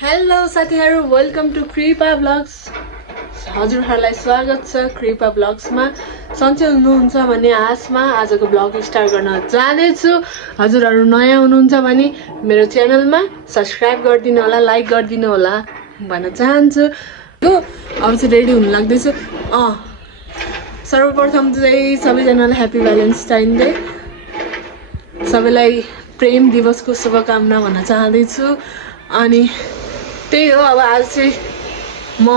Hello साथीहरु welcome to कृपा blogs हजुरहरुलाई स्वागत छ कृपा ब्लग्समा सन्चै हुनुहुन्छ भन्ने आशमा आजको ब्लग स्टार्ट गर्न जानेछु हजुरहरु नयाँ हुनुहुन्छ भने मेरो च्यानलमा सब्स्क्राइब गरिदिनु होला लाइक गरिदिनु होला भन्न चाहन्छु अब चाहिँ रेडी हुन लाग्दैछु सर्वप्रथम चाहिँ सबैजनालाई ह्यापी भ्यालेन्टाइन डे सबैलाई प्रेम दिवसको शुभकामना भन्न चाहन्छु अनि त्यही हो अब आज चाहिँ म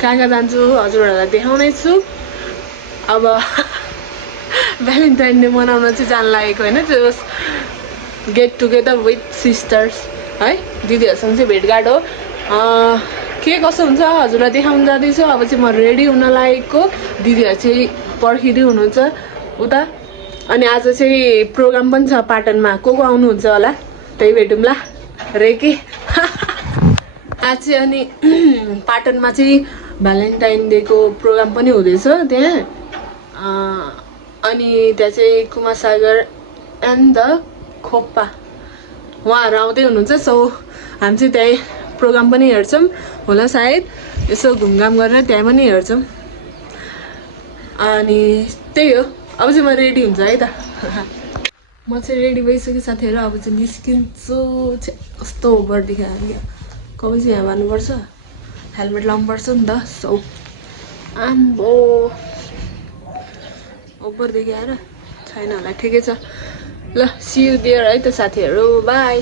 कहाँ जान्छु हजुरहरुलाई देखाउने छु अब भ्यालेन्टाइन डे मनाउन चाहिँ जान लागेको हैन त्यो गेट टुगेदर विथ सिस्टर्स है दिदीहरुसँग चाहिँ भेटघाट हो के कसो हुन्छ हजुरलाई देखाउन जाँदैछु अब चाहिँ म रेडी हुन लागेको दिदीहरु चाहिँ पर्खिदै हुनुहुन्छ उता अनि आज चाहिँ प्रोग्राम पनि छ पाटनमा को आउनुहुन्छ होला त्यही भेटौँला रेकी आज चाहिँ अनि पाटनमा चाहिँ भ्यालेन्टाइन डे को प्रोग्राम पनि हुँदैछ त्यहाँ अनि त्यहाँ चाहिँ कुमार सागर एन्ड द खोप्पा उहाँहरू आउँदै हुनुहुन्छ सो हामी चाहिँ त्यही प्रोग्राम पनि हेर्छौँ होला सायद यसो घुमघाम गरेर त्यहाँ पनि हेर्छौँ अनि त्यही हो अब चाहिँ म रेडी हुन्छ है त म चाहिँ रेडी भइसकेँ साथीहरु अब चाहिँ निस्किन्छु कस्तो ओभर देखायो कहिले चाहिँ यहाँ भन्नुपर्छ हेलमेट लाउनुपर्छ नि त सो आम्बो ओभर देखाएर छैन होला ठिकै छ ल सी यु देयर है त साथीहरु बाई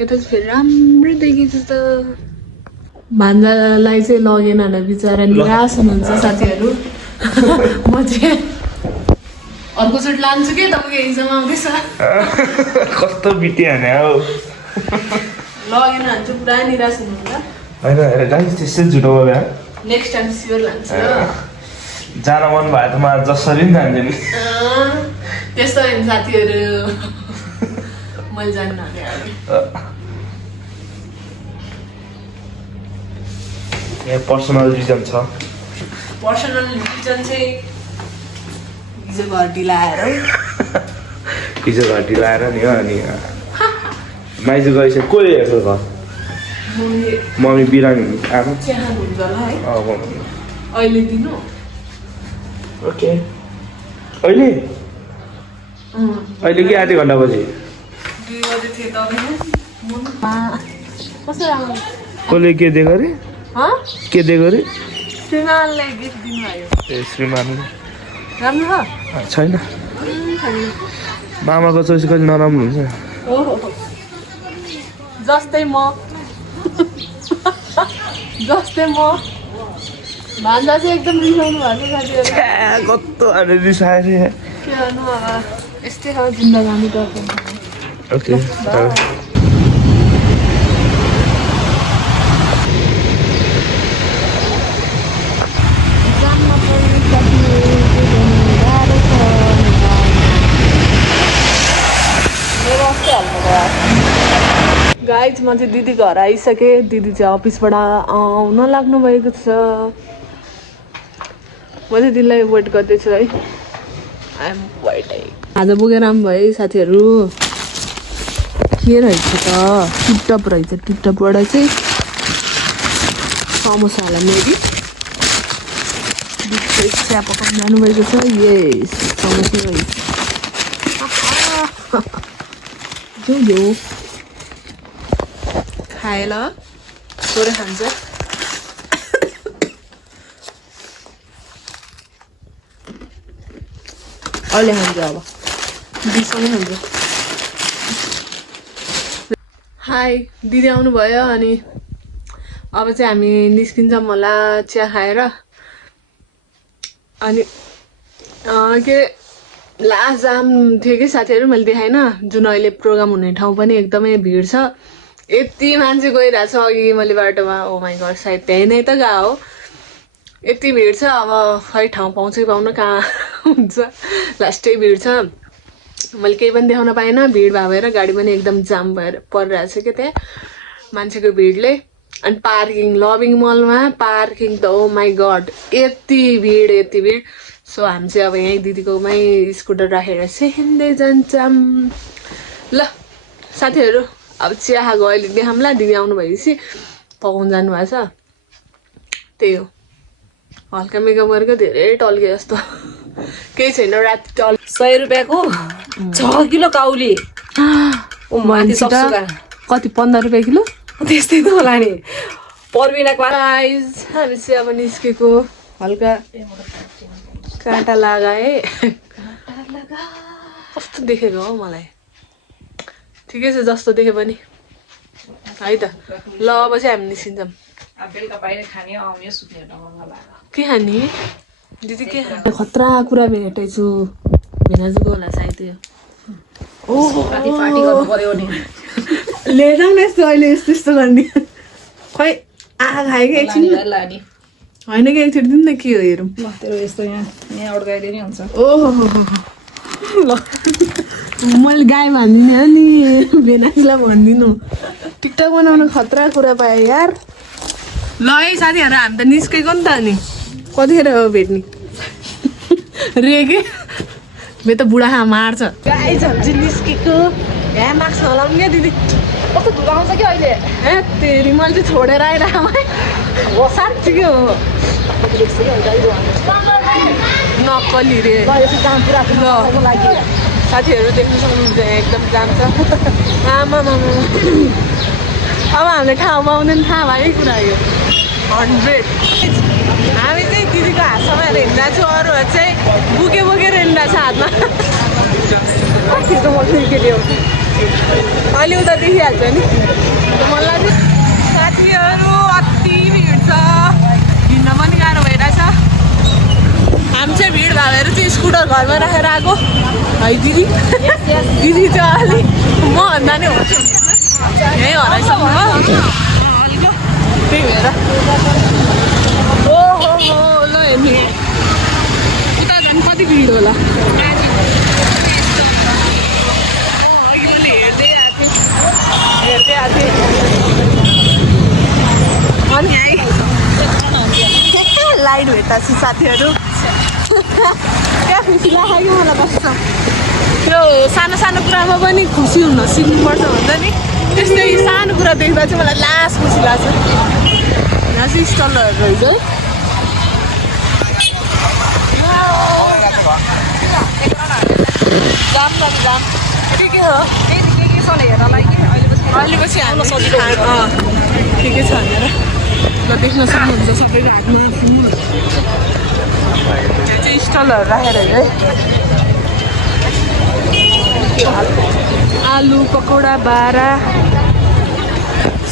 यो त फेरि राम्रो देखिन्छ त भान्जालाई चाहिँ लगेन होला बिचरा निराश हुनुहुन्छ साथीहरु म चाहिँ अर्कोचोटि लान्छु के तपाईँको एक्जाम आउँदैछ कस्तो बित्यो भने हौ लगेन भने चाहिँ पुरा निराश हुनुहुन्छ होइन गाइस त्यस्तै झुटो हो क्या नेक्स्ट टाइम स्योर लान्छु जान मन भयो त म जसरी नि जान्छु नि त्यस्तो होइन साथीहरु मैले जान्न यहाँ पर्सनल रिजन छ पर्सनल रिजन चाहिँ हिजो घर ढिलाएर हिजो घर ढिलाएर नि हो अनि माइजू गएपछि को हेर्छ घर मम्मी बिरामी आमा चिया हुन्छ होला है अहिले दिनु ओके अहिले अहिले कि आधी घन्टा पछि 2 बजे थियो तपाईँ कस्तो राम्रो कसले के दिएको अरे के दिएको अरे श्रीमानले गिफ्ट दिनुभयो ए श्रीमानले राम्रो छैन मामाको चोइस कहिले नराम्रो हुन्छ जस्तै म भान्जा चाहिँ एकदम रिसाउनु भएको छ साथीहरु कस्तो अनि रिसाएर के गर्नु अब यस्तै हो जिन्दगानी त ओके गाइज म चाहिँ दिदी घर आइसकेँ दिदी चाहिँ अफिसबाट आउन लाग्नु भएको छ म चाहिँ दिदीलाई वेट गर्दैछु है आइएम वेटिङ आज पुगेर राम्रो भयो है साथीहरु के रहेछ त टिपटप रहेछ टिपटपबाट चाहिँ समोसा होला मेबी चिया पकाउन जानुभएको छ यस समोसा रहेछ जो खाएर थोरै खान्छ अहिले खान्छ अब दिदीसँगै खान्छ हाई दिदी आउनुभयो अनि अब चाहिँ हामी निस्किन्छौँ होला चिया खाएर अनि के लास्ट जाम थियो कि साथीहरु मैले देखाएन जुन अहिले प्रोग्राम हुने ठाउँ पनि एकदमै भिड छ यति मान्छे गइरहेछ अघि मैले बाटोमा ओ माइ गॉड सायद त्यही नै त गएको हो यति भिड छ अब खै ठाउँ पाउँछ पाउन कहाँ हुन्छ लास्टै भिड छ मैले केही पनि देखाउन पाएन भिड भएर गाडी पनि एकदम जाम भएर परिरहेछ के त्यहाँ मान्छेको भिडले अनि पार्किङ लभिङ मलमा पार्किङ त ओ माइ गॉड यति भिड सो हामी चाहिँ अब यही दिदीकोमै स्कुटर राखेर चाहिँ हिँड्दै जान्छौँ ल साथीहरू अब चिया खाएको अहिले देखाउँला दिदी आउनु भएपछि पकाउनु जानुभएको छ त्यही हो हल्का मेकअप गरेको धेरै टल्के जस्तो केही छैन राति टल 100 रुपियाँको 6 किलो काउली कति 15 रुपियाँ किलो त्यस्तै त होला नि पर्बिनाको गाइस हामी चाहिँ अब निस्केको हल्का काँटा लगाए कस्तो देखेको हो मलाई ठिकै छ जस्तो देखे पनि है त ल अब चाहिँ हामी निस्किन्छौँ बेलुका बाहिर खाने आउने सुत्ने के खाने दिदी के खाने खतरा कुरा भेटेछु भेनाजुको होला सायद त्यो राति पार्टी गर्नु पर्यो नि लिएर जाउँ न यस्तो अहिले यस्तो यस्तो गर्ने खै आँखा खायो कि एकछिन लाने होइन कि एकचोटि दिनु न के हो हेरौँ तेरो यस्तो यहाँ अड्काइदिए नि हुन्छ ओहो ल मैले गाई भनिदिने हो नि भेनाजुलाई भनिदिनु टिकटक बनाउनु खतरा कुरा पाएँ यार ल है साथीहरू हामी त निस्केको नि त अनि कतिखेर हो भेट्ने रेगे मे त बुढाखा मार्छ गाई झन्झी निस्केको यहाँ मास्क नलाउनु क्या दिदी कस्तो धुलो आउँछ कि अहिले ए तेरि मैले चाहिँ छोडेर आइरहेको हो साँच्ची के हो नक्कली रे ल साथीहरू देख्नु सक्नुहुन्छ एकदम जान्छ आमा अब हामीले ठाउँ पाउँदैन थाहा भएकै कुरा यो 100 हामी चाहिँ दिदीको हात समाएर हिँड्दा छु अरूहरू चाहिँ बोकेर हिँड्दा छ हातमा अहिले उता देखिहाल्छ नि मलाई चाहिँ साथीहरू अति भिड छ हिँड्न पनि गाह्रो भइरहेछ हामी चाहिँ भिड भएर चाहिँ स्कुटर घरमा राखेर आएको है दिदी दिदी चाहिँ अलिक मभन्दा नि हो यहीँ हराइसक्नु भयो त्यही भएर ओहो ल हेर्नु उता झन् कति भिड होला अघि मैले हेर्दै आएको थिएँ अनि लाइट भेट्टाछु साथीहरू क्या खुसी लाग्यो मलाई कस्तो त्यो सानो सानो कुरामा पनि खुसी हुन सिक्नुपर्छ भन्छ नि त्यस्तै सानो कुरा देख्दा चाहिँ मलाई लास्ट खुसी लाग्छ यहाँ चाहिँ स्टलहरू रहेछ जाम न जाम के हो अहिले पछि हामी ठिकै छ भनेर ल देख्न सक्नुहुन्छ सबैको हातमा फुल त्यो चाहिँ स्टलहरू राखेर है आलु पकौडा बारा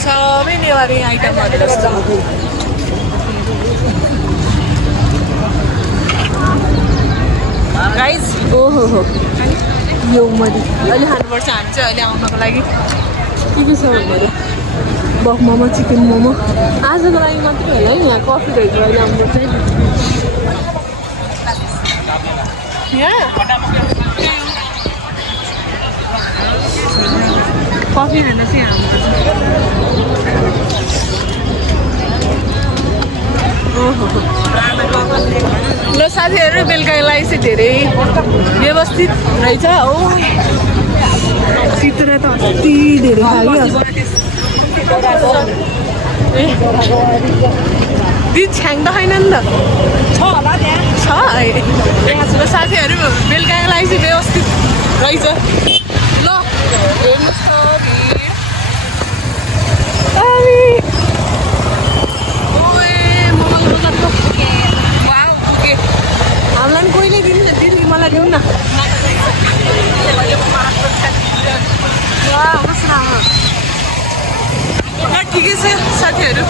सबै नेवारी आइटमहरू रहेछ गाइज ओहो हो यो मैले अहिले खानुपर्छ हामी चाहिँ अहिले आउनको लागि के छ भनेर बफ मोमो चिकन मोमो आजको लागि मात्रै होला है यहाँ कफी रहेछ अहिले हाम्रो चाहिँ कफी खान चाहिँ हाम्रो ओहो ल साथीहरू बेलुकाको लागि चाहिँ धेरै व्यवस्थित रहेछ हो चित्र त अति धेरै खायो दिद छ्याङ त छैन नि त छ ल साथीहरू बेलुकाको लागि चाहिँ व्यवस्थित रहेछ ल हेर्नुहोस् हामीलाई पनि कोहीले दिनु मलाई दिनु न ठिकै छ साथीहरू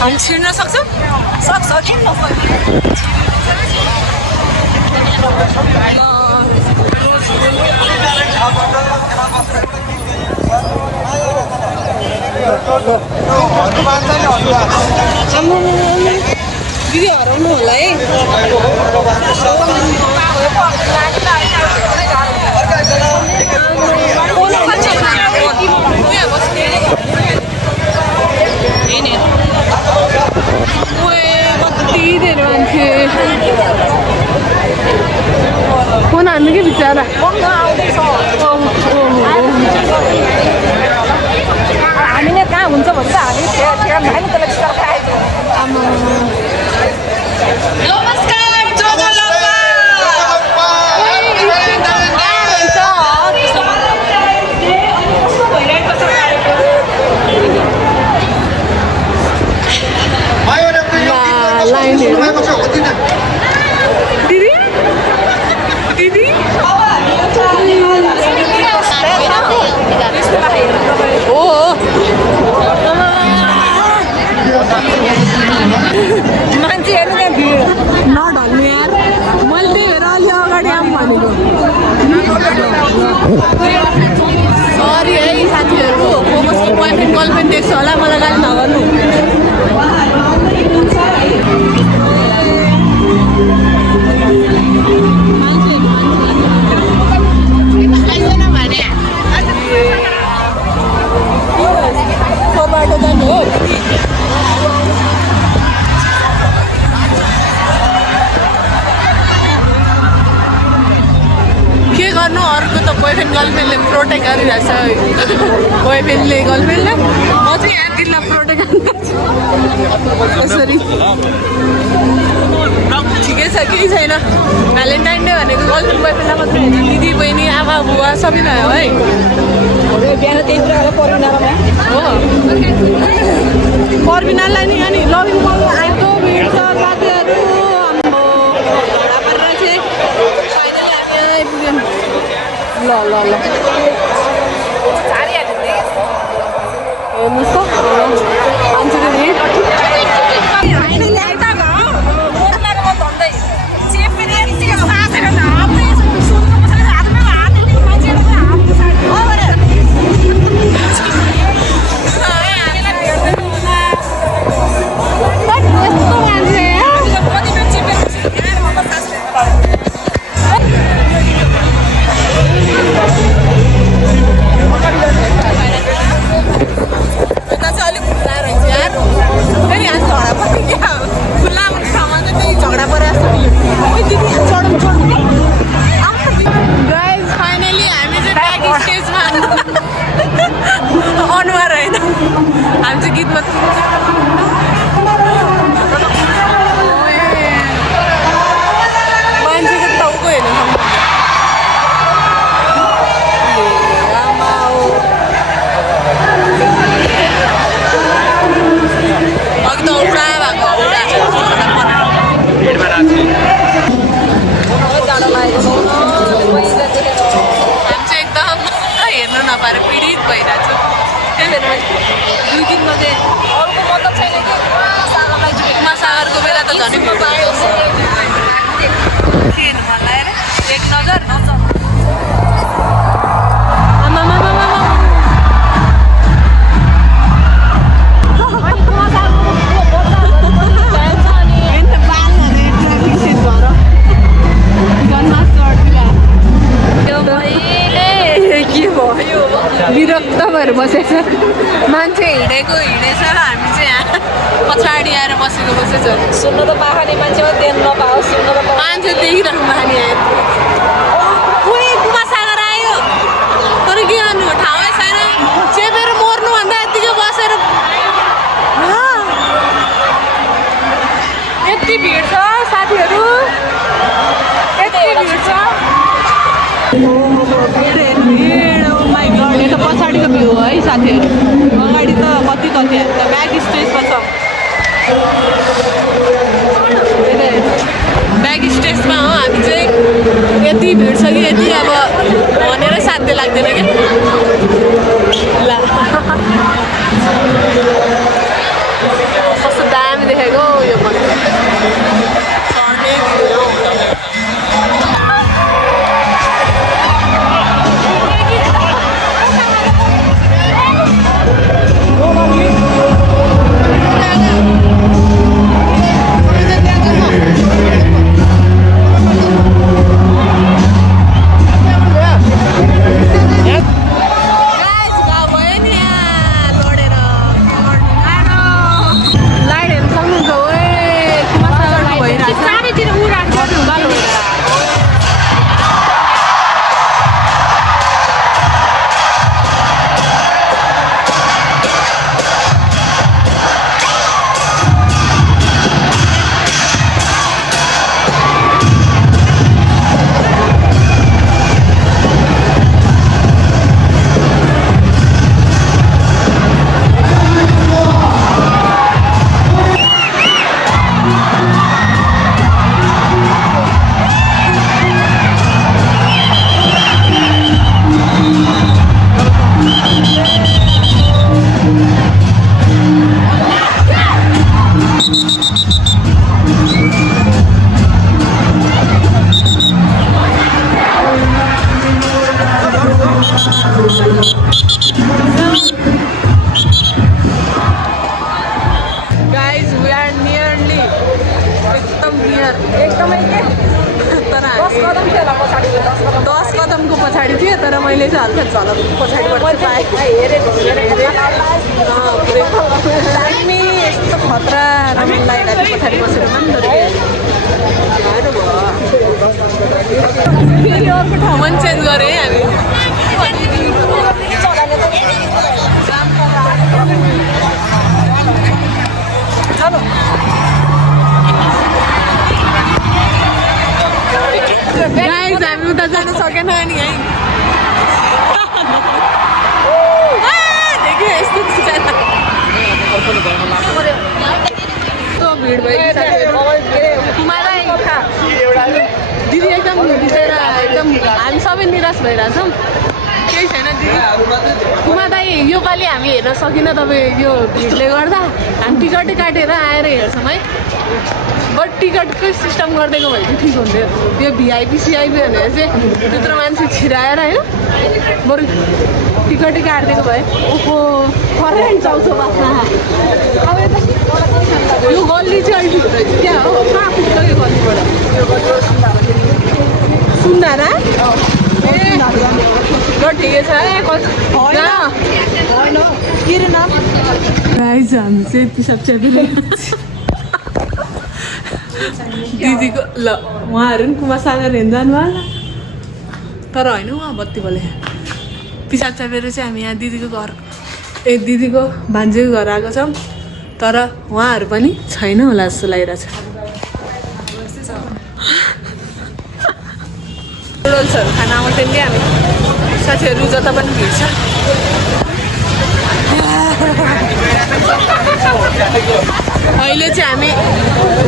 हामी छिर्न सक्छौँ दिदी हराउनु होला है खानु कि बिचरा हामीले कहाँ हुन्छ भन्छ हामी ठेगान खायो नि त्यसलाई चिकार खाएको दिदी मान्छे हेर्नु त्यहाँ भिड नढल्नु यार मैले त्यही हेर अलि अगाडि आऊँ भनेको सरी है साथीहरू फोकसको बोयफ्रेन्ड गर्लफ्रेन्ड देख्छ होला मलाई गाली नगर्नु बाटो जानु हो के गर्नु अर्को त बोयफ्रेन्ड गर्लफ्रेन्डले प्रोटेक्ट गरिरहेछ बोयफ्रेन्डले गर्लफ्रेन्डलाई म चाहिँ यहाँ दिदीलाई प्रोटेक्ट यसरी ठिकै छ केही छैन भ्यालेन्टाइन डे भनेको गर्लफ्रेन्ड बोयफ्रेन्डलाई मात्रै होइन दिदी बहिनी आमा बुवा सबैलाई हो है बिहान त्यही कुरा परिणाममा हो पर्बिनालाई नि अनि लभिङ बल आएको भिड छ साथीहरू हाम्रो झगडा परेर चाहिँ फाइनली हामी आइपुग्यौँ ल ल ल हेर्नुहोस् त मान्छेको भिड अनुहार होइन हामी चाहिँ गीतमा मान्छेको टाउको हेर्न अघि त औडा भएको हेर्न नपाएर पीडित भइरहेको छु त्यही भएर दुई दिनमा चाहिँ अरूको मतलब छैन कि सागरलाई उपमा सागरको बेला त झन् हेर्नु मन लागेर एक नजर विरक्त भएर बसेछ मान्छे हिँडेछ र हामी चाहिँ यहाँ पछाडि आएर बसेको बसेछ सुन्नु त पाखाने मान्छेमा देन नपाओस् सुन्नु त मान्छे देखिरहनु माने उपमा सागर आयो तर के गर्नु ठाउँै छैन चेपेर मर्नुभन्दा यत्तिकै बसेर यति भिड छ साथीहरू यति भिड छ यो त पछाडिको भ्यू है साथीहरू अगाडि त कति हामी त ब्याक स्टेजमा छौँ ब्याक स्टेजमा हो हामी चाहिँ यति भिड छ कि यति अब भनेरै साध्य लाग्दैन क्या ल कस्तो दामी देखेको यो पछाडि थिएँ तर मैले चाहिँ हल्का झलक पछाडिबाट पाएँ दामी यस्तो खतरा राम्रो लागिरहेको थियो पछाडि बसेर पनि तर फेरि अर्को ठाउँमा पनि चेन्ज गरेँ हामी गाइस हामी उता जान सकेन नि है देख्यो यस्तो भिड भयो दिदी एकदम बिचरा एकदम हामी सबै निराश भइरहेछौँ केही छैन दिदी कुमा दाइ योपालि हामी हेर्न सकिनँ तपाईँ यो भिडले गर्दा हामी टिकटै काटेर आएर हेर्छौँ है बट टिकटकै सिस्टम गरिदिएको भए चाहिँ ठिक हुन्थ्यो यो भिआइपी सिआइपी भनेर चाहिँ त्यत्रो मान्छे छिराएर होइन बरु टिकटै काटिदिएको भए ओहो करेन्ट चाउँछ बाख्रा यो गल्ली चाहिँ अलिक ठिक रहेछ क्या हो कहाँ पुग्छ यो गल्लीबाट सुन्दाना ए ल ठिकै छ है के रे नाम राइज हामी चाहिँ पिसाब च्यापेर दिदीको ल उहाँहरू पनि कुमार सागर हेर्नु जानुभयो होला तर होइन उहाँ बत्ती बोले पिसाब च्यापेर चाहिँ हामी यहाँ दिदीको घर दिदीको भान्जीको घर आएको छौँ तर उहाँहरू पनि छैन होला जस्तो लागिरहेछ नुडल्सहरू खान आउँथ्यौँ कि हामी साथीहरू जता पनि भिड छ अहिले चाहिँ हामी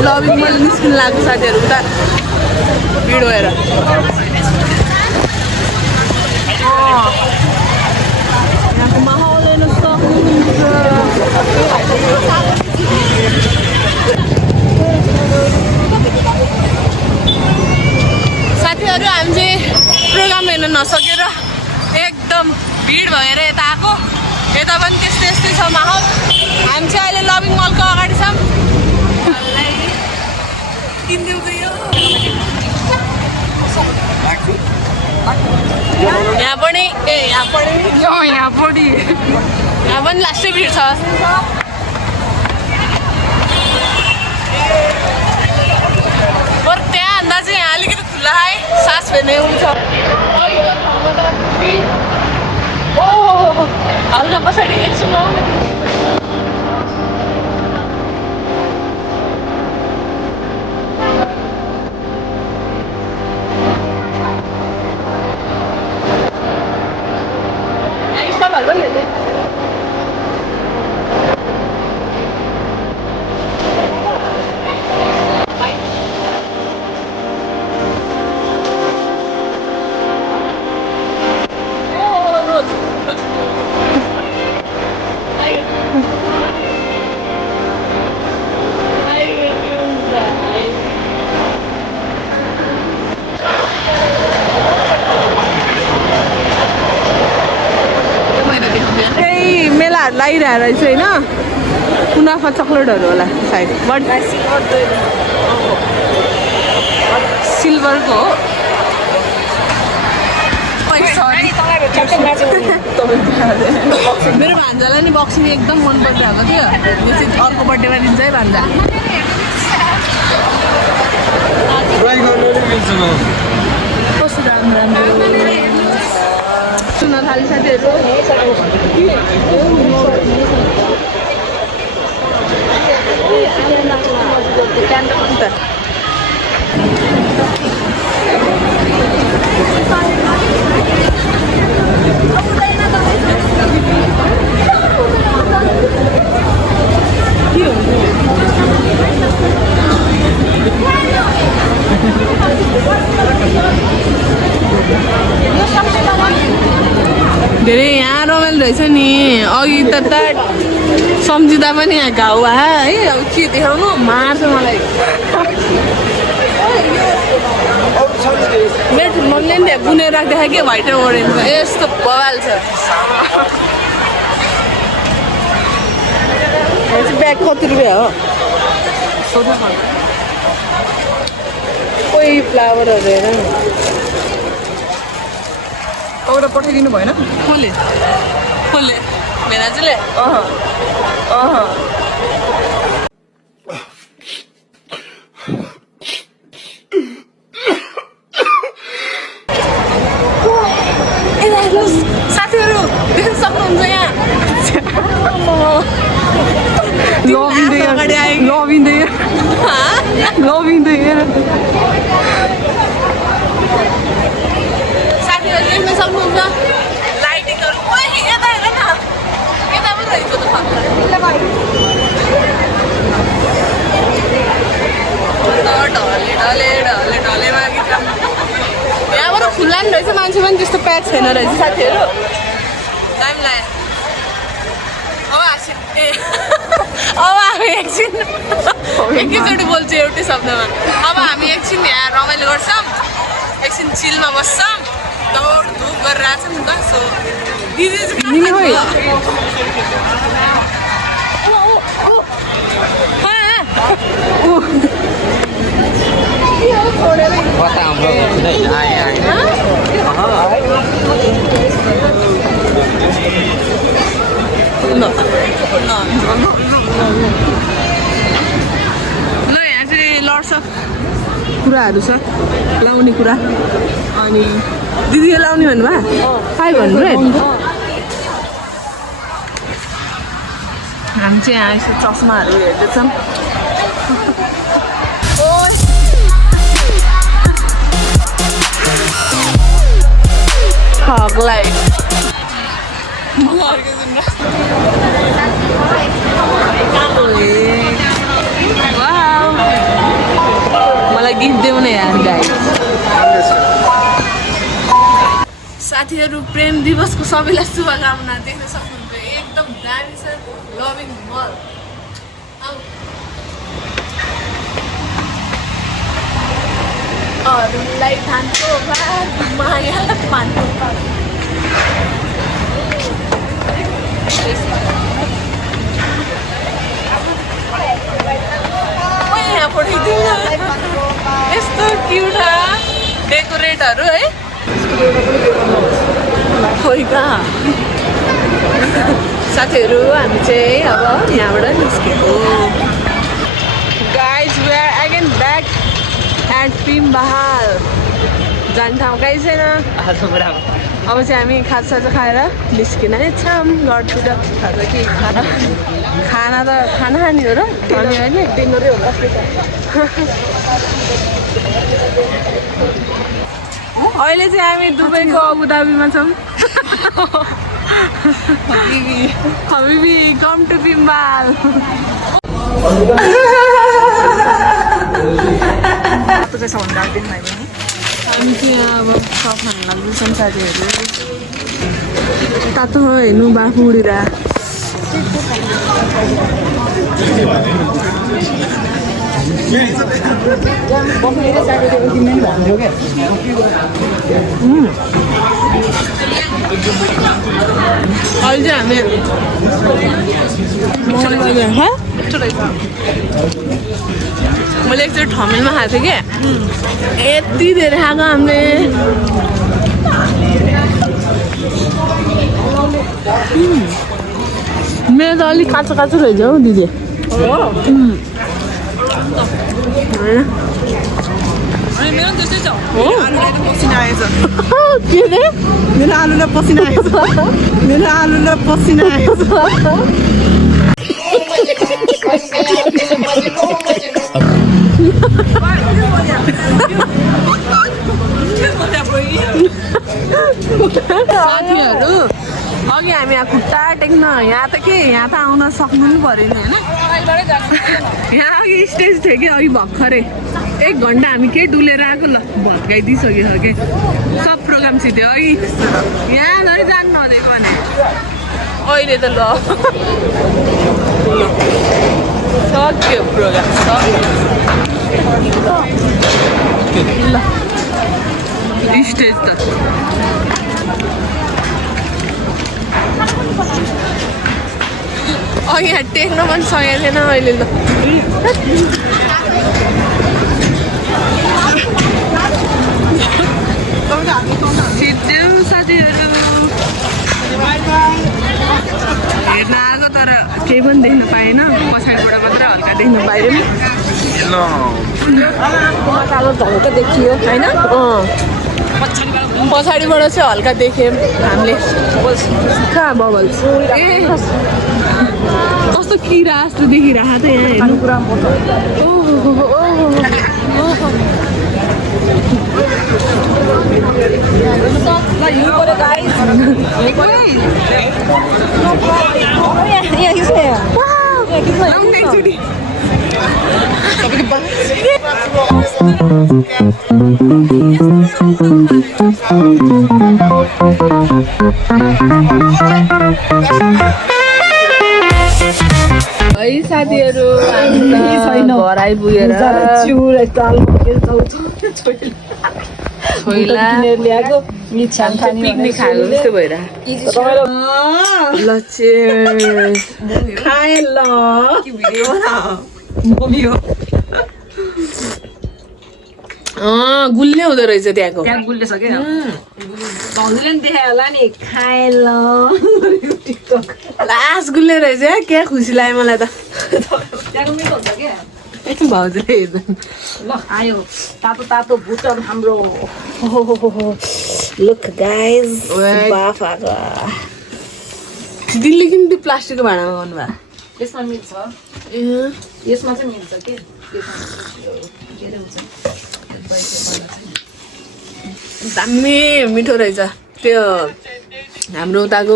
लभिङ मल निस्किनु लाग्यो साथीहरू उता भिड भएर यहाँको माहौल हेर्नु साथीहरू हामी चाहिँ प्रोग्राम हेर्न नसकेर एकदम भिड भएर यता आएको यता पनि त्यस्तै यस्तै छ माहौल हामी चाहिँ अहिले लभिङ मलको अगाडि छौँ यहाँ पनि यहाँ पनि लास्टै भिड छ बरु त्यहाँ भन्दा चाहिँ यहाँ अलिकति खुल्ला है सास फेर्ने हुन्छ हल्का पछाडि एकछिन लागिरहेको रहेछ होइन कुनाफा चक्लेटहरू होला सायद बट सिल्भरको हो मेरो भान्जालाई नि बक्सिङ एकदम मन परिरहेको थियो यो चाहिँ अर्को बर्थडेमा दिन्छ है भान्जा कस्तो राम्रो सुन्न थाले साथीहरू धेरै यहाँ रमाइलो रहेछ नि अघि त सम्झिँदा पनि यहाँ घाउ है अब के देखाउनु मार्छ मलाई मेरो ठुलो मम्मीले नि बुनेर राखिदिएको के व्हाइट र ओरेन्ज यस्तो बवाल छ ब्याग कति रुपियाँ हो कोही फ्लावरहरू हेर एउटा पठाइदिनु भएन कसले मेराजुले साथीहरू देख्न सक्नुहुन्छ यहाँ साथीहरू देख्न सक्नुहुन्छ लाइटिङहरू यता हेर न यता पनि रहेको त ढले यहाँबाट खुल्ला नि रहेछ मान्छे पनि त्यस्तो प्याक छैन रहेछ साथीहरू टाइम लाग्यो अब हामी एकछिन एकैचोटि बोल्छु एउटै शब्दमा अब हामी एकछिन यहाँ रमाइलो गर्छौँ एकछिन चिलमा बस्छौँ दौड धुप गरेर आएको छ नि त सो दिदी ल यहाँ चाहिँ लड्छ कुराहरू छ लाउने कुरा अनि दिदीले लाउने भन्नुभयो 500 हामी चाहिँ यहाँ यसो चस्माहरू हेर्दैछौँ हगलाई मलाई गिफ्ट देऊ न यार गाइस साथीहरू प्रेम दिवसको सबैलाई शुभकामना देख्न सक्नुहुन्छ एकदम दामी छ लभिङ मल अरूलाई थान्को भाग माया मान्नु यहाँ पठाइदिनु यस्तो क्युट डेकोरेटहरू है खोइ कहाँ साथीहरू हामी चाहिँ अब यहाँबाट निस्केको guys we are again back at Pimbahal जाने ठाउँ कहीँ छैन अब चाहिँ हामी खाजासाजा खाएर निस्किन नै छौँ घरतिर खाजा के खाना त खाना खाने हो र हामी होइन डिनरै होला अहिले चाहिँ हामी दुबईको अबुधाबीमा छौँ हबिबी कम टु पिम्बाल हामी चाहिँ यहाँ अब सब खान लाग्दैछौँ साथीहरू तातो हेर्नु बाफु उडिरहेको अहिले चाहिँ हामी मैले एकचोटि ठमेलमा खाएको थिएँ कि यति धेरै खाएको हामीले मेरो त अलिक काँचो काँचो रहेछ हौ दिदी मेरो त्यस्तै छ आलुलाई पसिना आएछ के अरे मेरो आलुलाई पसिना आएछ मेरो आलुलाई पसिना आएछ साथीहरू अघि हामी यहाँ खुट्टा टेक्न यहाँ त के यहाँ त आउन सक्नु पनि पऱ्यो नि होइन यहाँ अघि स्टेज थियो कि अघि भर्खरै 1 घन्टा हामी केही डुलेर आएको ल भत्काइदिइसकेको छ कि सब प्रोग्राम छिट्यो अघि यहाँ धरि जानु नदिएको भने अहिले त ल सक्यो प्रोग्राम ल स्टेज त अघि यहाँ टेक्न पनि सकेको थिएन अहिले ल छिट्यौँ साथी साथीहरू हेर्न आएको तर केही पनि देख्न पाएन पछाडिबाट मात्र हल्का देख्न पायो मसालो झल्क देखियो होइन पछाडिबाट चाहिँ हल्का देख्यौँ हामीले कहाँ बबल्स ए कस्तो किरा जस्तो देखिरहेको त यहाँ हेर्नु ओहो है साथीहरू घर आइपुगेर ल्याएको पिकनिक खाएको जस्तो भइरहेको ल cheers। खाए ल गुल्ने हुँदो रहेछ त्यहाँको त्यहाँ गुलिसक्यो भाउजूले नि देखायो होला नि खाए ल लास्ट गुल्ने रहेछ क्या खुसी लाग्यो मलाई त त्यहाँको मिठो हुन्छ क्या भाउजूले हेर्दैन ल आयो तातो तातो भुटन हाम्रो लुक गाइज बाफाको दिल्ली किन त्यो प्लास्टिकको भाँडामा गर्नुभयो यसमा मिल्छ ए यसमा चाहिँ मिल्छ के दामी मिठो रहेछ त्यो हाम्रो उताको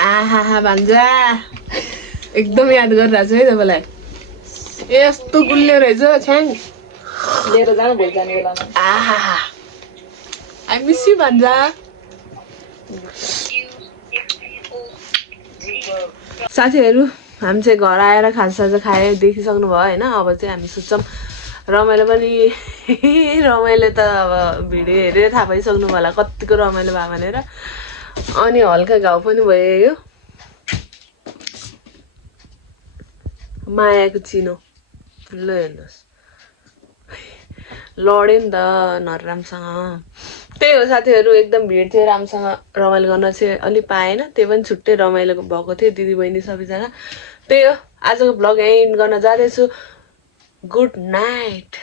आहा भान्जा एकदम याद गरिरहेको छु है तपाईँलाई यस्तो गुल्ने रहेछ छ्याङ लिएर जानु भोलि जाने बेलामा आहा आई मिस यु भान्जा साथीहरू हामी चाहिँ घर आएर खाजासाजा खायो देखिसक्नु भयो होइन अब चाहिँ हामी सोच्छौँ रमाइलो पनि रमाइलो त अब भिडियो हेरेर थाहा पाइसक्नु होला कतिको रमाइलो भयो भनेर अनि हल्का घाउ पनि भयो यो मायाको चिनो ल हेर्नुहोस् लड्यो नि त नरामसँग त्यही हो साथीहरू एकदम भिड थियो राम्रोसँग रमाइलो गर्न चाहिँ अलिक पाएन त्यो पनि छुट्टै रमाइलो भएको थियो दिदी बहिनी सबैजना त्यही हो आजको भ्लग एन्ड गर्न जाँदैछु गुड नाइट